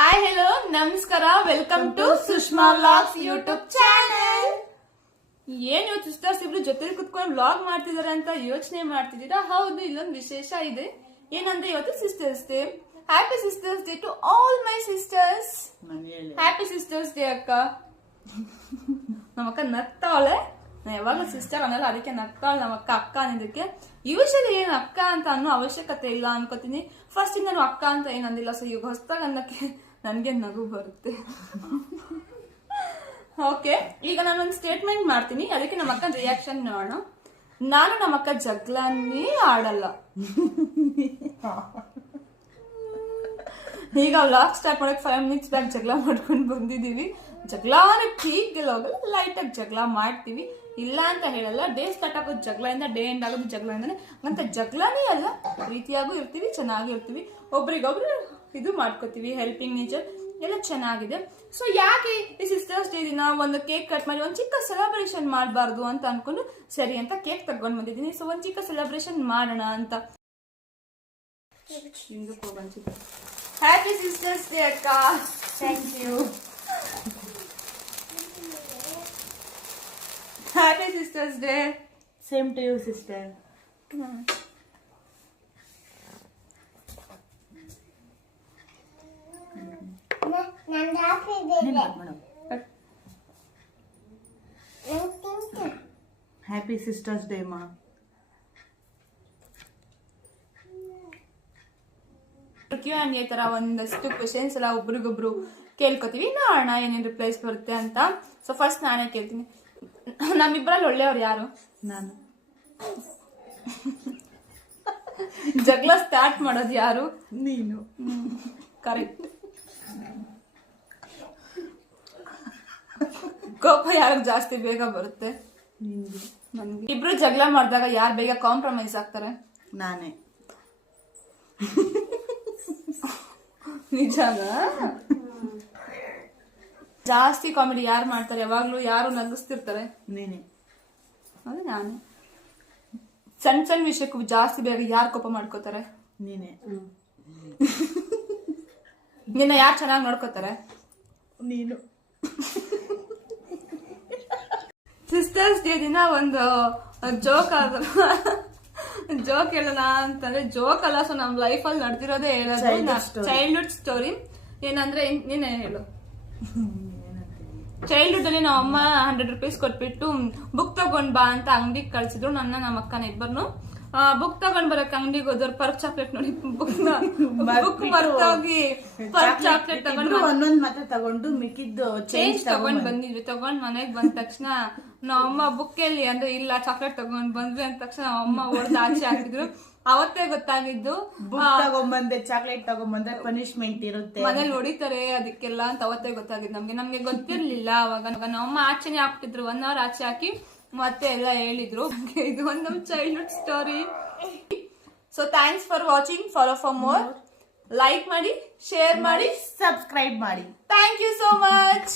Hi hello ನಮಸ್ಕಾರ, welcome to Sushma vlogs YouTube channel. ಏನ್ ಇವತ್ತು ಸಿಸ್ಟರ್ಸ್ ಇಬ್ರು ಜೊತೆ ಕುತ್ಕೊಂಡು ವ್ಲಾಗ್ ಮಾಡ್ತಿದಾರೆ ಅಂತ ಯೋಚನೆ ಮಾಡ್ತಿದ್ದೀರಾ? ಹೌದು, ಇಲ್ಲೊಂದು ವಿಶೇಷ ಇದೆ. ಏನಂದ್ರೆ ಇವತ್ತು Sisters Day. Happy Sisters Day to all my sisters. Happy Sisters Day ಅಕ್ಕ. ನಮ್ಮಕ್ಕ ನಗ್ತಾವಳೆ, ನಾ ಯಾವಾಗ ಸಿಸ್ಟರ್ ಅನ್ನಲ್ಲ, ಅದಕ್ಕೆ ನಗ್ತಾವಳೆ ನಮ್ಮಕ್ಕ ಅಕ್ಕ ಅನ್ನೋದಕ್ಕೆ. ಯೂಶಲಿ ಏನ್ ಅಕ್ಕ ಅಂತ ಅನ್ನೋ ಅವಶ್ಯಕತೆ ಇಲ್ಲ ಅನ್ಕೋತೀನಿ. ಫಸ್ಟ್ ನಾನು ಅಕ್ಕ ಅಂತ ಏನ್ ಅಂದಿಲ್ಲ, ಸೊ ಈಗ ಹೊಸದಾಗಿ ಅನ್ನಕ್ಕೆ ನನ್ಗೆ ನಗು ಬರುತ್ತೆ. ಓಕೆ, ಈಗ ನಾನೊಂದು ಸ್ಟೇಟ್ಮೆಂಟ್ ಮಾಡ್ತೀನಿ, ಅದಕ್ಕೆ ನಮ್ಮ ಅಕ್ಕನ ರಿಯಾಕ್ಷನ್ ನೋಡೋಣ. ನಾನು ನಮ್ಮ ಅಕ್ಕ ಜಗಳನೇ ಆಡಲ್ಲ. ಈಗ ವ್ಲಾಗ್ ಸ್ಟಾರ್ಟ್ ಮಾಡಕ್ 5 minutes ಬ್ಯಾಕ್ ಜಗಳ ಮಾಡ್ಕೊಂಡು ಬಂದಿದೀವಿ. ಜಗಳನೇ ಪೀಕ್ ಹೋಗಲ್ಲ, ಲೈಟ್ ಆಗಿ ಜಗಳ ಮಾಡ್ತೀವಿ, ಇಲ್ಲ ಅಂತ ಹೇಳಲ್ಲ. ಡೇ ಸ್ಟಾರ್ಟ್ ಆಗೋದು ಜಗಳದಿಂದ, ಡೇ ಎಂಡ್ ಆಗೋದು ಜಗಳದಿಂದಾನೆ ಅಂತ. ಜಗಳನೇ ಅಲ್ಲ, ಪ್ರೀತಿಯಾಗೂ ಇರ್ತೀವಿ, ಚೆನ್ನಾಗೂ ಇರ್ತೀವಿ, ಒಬ್ರಿಗೊಬ್ರು ಇದು ಮಾಡ್ಕೋತೀವಿ, ಹೆಲ್ಪಿಂಗ್ ನೇಚರ್ ಎಲ್ಲ ಚೆನ್ನಾಗಿದೆ. ಸೊ ಯಾಕೆ ಈ ಸಿಸ್ಟರ್ಸ್ ಡೇ ದಿನ ಒಂದು ಕೇಕ್ ಕಟ್ ಮಾಡಿ ಒಂದು ಚಿಕ್ಕ ಸೆಲೆಬ್ರೇಷನ್ ಮಾಡಬಾರ್ದು ಅಂತ ಅನ್ಕೊಂಡು ಸರಿ ಅಂತ ಕೇಕ್ ತಗೊಂಡ್ ಬಂದಿದ್ದೀನಿ. ಸೊ ಒಂದು ಚಿಕ್ಕ ಸೆಲೆಬ್ರೇಷನ್ ಮಾಡೋಣ ಅಂತ. ಹ್ಯಾಪಿ ಸಿಸ್ಟರ್ಸ್ ಡೇ ಅಕ್ಕ. Thank you. Happy Sisters Day. Same to you, sister. Happy Sisters Day, ma. Q&A ತರ ಒಂದಷ್ಟು ಕ್ವೆಶನ್ಸ್ ಎಲ್ಲ ಒಬ್ರಿಗೊಬ್ರು ಕೇಳ್ಕೊತೀವಿ, ನೋಡೋಣ ಏನೇನು ರಿಪ್ಲೈಸ್ ಬರುತ್ತೆ ಅಂತ. ಸೊ ಫಸ್ಟ್ ನಾನೇ ಕೇಳ್ತೀನಿ, ನಮ್ಮಿಬ್ಬರಲ್ಲಿ ಒಳ್ಳೆಯವ್ರು ಯಾರು? ನಾನು. ಜಗಳ ಸ್ಟಾರ್ಟ್ ಮಾಡೋದು ಯಾರು? ನೀನು. ಕರೆಕ್ಟ್. ಕೋಪ ಯಾರಿಗೆ ಜಾಸ್ತಿ ಬೇಗ ಬರುತ್ತೆ? ನನ್ಗೆ. ಇಬ್ರು ಜಗಳ ಮಾಡಿದಾಗ ಯಾರು ಬೇಗ ಕಾಂಪ್ರಮೈಸ್ ಆಗ್ತಾರೆ? ನಾನೇ. ನಿಜಾನ? ಜಾಸ್ತಿ ಕಾಮಿಡಿ ಯಾರು ಮಾಡ್ತಾರೆ? ಯಾವಾಗ್ಲೂ ಯಾರು ನಗಿಸ್ತಿರ್ತಾರೆ? ನೀನೆ. ಅದೇ ನಾನು. ಸಣ್ಣ ಸಣ್ಣ ವಿಷಯಕ್ಕೂ ಜಾಸ್ತಿ ಬೇಗ ಯಾರು ಕೋಪ ಮಾಡ್ಕೋತಾರೆ? ನೀನೆ. ನಿನ್ನ ಯಾರು ಚೆನ್ನಾಗಿ ನೋಡ್ಕೋತಾರೆ? ನೀನು. ಸಿಸ್ಟರ್ಸ್ ಡೇ ದಿನ ಒಂದು ಜೋಕ್ ಹೇಳೋಣ ಅಂತಂದ್ರೆ, ಜೋಕ್ ಅಲ್ಲ, ಸೊ ನಮ್ ಲೈಫ್ ಅಲ್ಲಿ ನಡೆದಿರೋದೇ ಹೇಳೋದು. Childhood story. ಏನಂದ್ರೆ ನೀನೇ ಹೇಳು. ಚೈಲ್ಡ್ಹುಡ್ ಅಲ್ಲಿ ನಮ್ಮ ಅಮ್ಮ 100 rupees ಕೊಟ್ಬಿಟ್ಟು ಬುಕ್ ತಗೊಂಡ್ ಬಾ ಅಂತ ಅಂಗಡಿಗೆ ಕಳ್ಸಿದ್ರು. ನಮ್ಮ ಅಕ್ಕನ ಇಬ್ಬರನ್ನು ಬುಕ್ ತಗೊಂಡ್ ಬರಕ್ ಅಂಗಡಿಗೆ ಹೋದವ್ರು ಪರ್ಕ್ ಚಾಕ್ಲೇಟ್ ನೋಡಿ ಬುಕ್ ಮರ್ತೋಗಿ ಪರ್ಕ್ ಚಾಕ್ಲೇಟ್ ತಗೊಂಡು ಒಂದೊಂದ್ ಮಾತ್ರ ತಗೊಂಡು ಮಿಕ್ಕಿದ್ದು ಚೇಂಜ್ ತಗೊಂಡ್ ಬಂದಿದ್ವಿ. ತಗೊಂಡ್ ಮನೆಗ್ ಬಂದ ತಕ್ಷಣ ನಾವಮ್ಮ ಬುಕ್ ಎಲ್ಲಿ ಅಂದ್ರೆ ಇಲ್ಲ ಚಾಕ್ಲೇಟ್ ತಗೊಂಡ್ ಬಂದ್ವಿ ಅಂದ ತಕ್ಷಣ ಅಮ್ಮ ಹೊಡೆದು ಆಚೆ ಹಾಕಿದ್ರು. ಅವತ್ತೇ ಗೊತ್ತಾಗಿದ್ದು ತಗೊಂಡ್ಬಂದೆ ಚಾಕ್ಲೇಟ್ ತಗೊಂಡ್ಬಂದ್ರೆ ಪನಿಷ್ಮೆಂಟ್ ಇರುತ್ತೆ, ಮನೇಲಿ ಹೊಡಿತಾರೆ ಅದಕ್ಕೆಲ್ಲ ಅಂತ. ಅವತ್ತೇ ಗೊತ್ತಾಗಿದ್ದು ನಮ್ಗೆ ಗೊತ್ತಿರ್ಲಿಲ್ಲ. ಅವಾಗ ನಮ್ಮಮ್ಮ ಆಚೆನೆ ಹಾಕ್ತಿದ್ರು, 1 hour ಆಚೆ ಹಾಕಿ ಮತ್ತೆ ಎಲ್ಲ ಹೇಳಿದ್ರು. ಇದು ಒಂದು ನಮ್ childhood story. So thanks for watching. Follow for more. Like ಮಾಡಿ, ಶೇರ್ ಮಾಡಿ, ಸಬ್ಸ್ಕ್ರೈಬ್ ಮಾಡಿ. Thank you so much.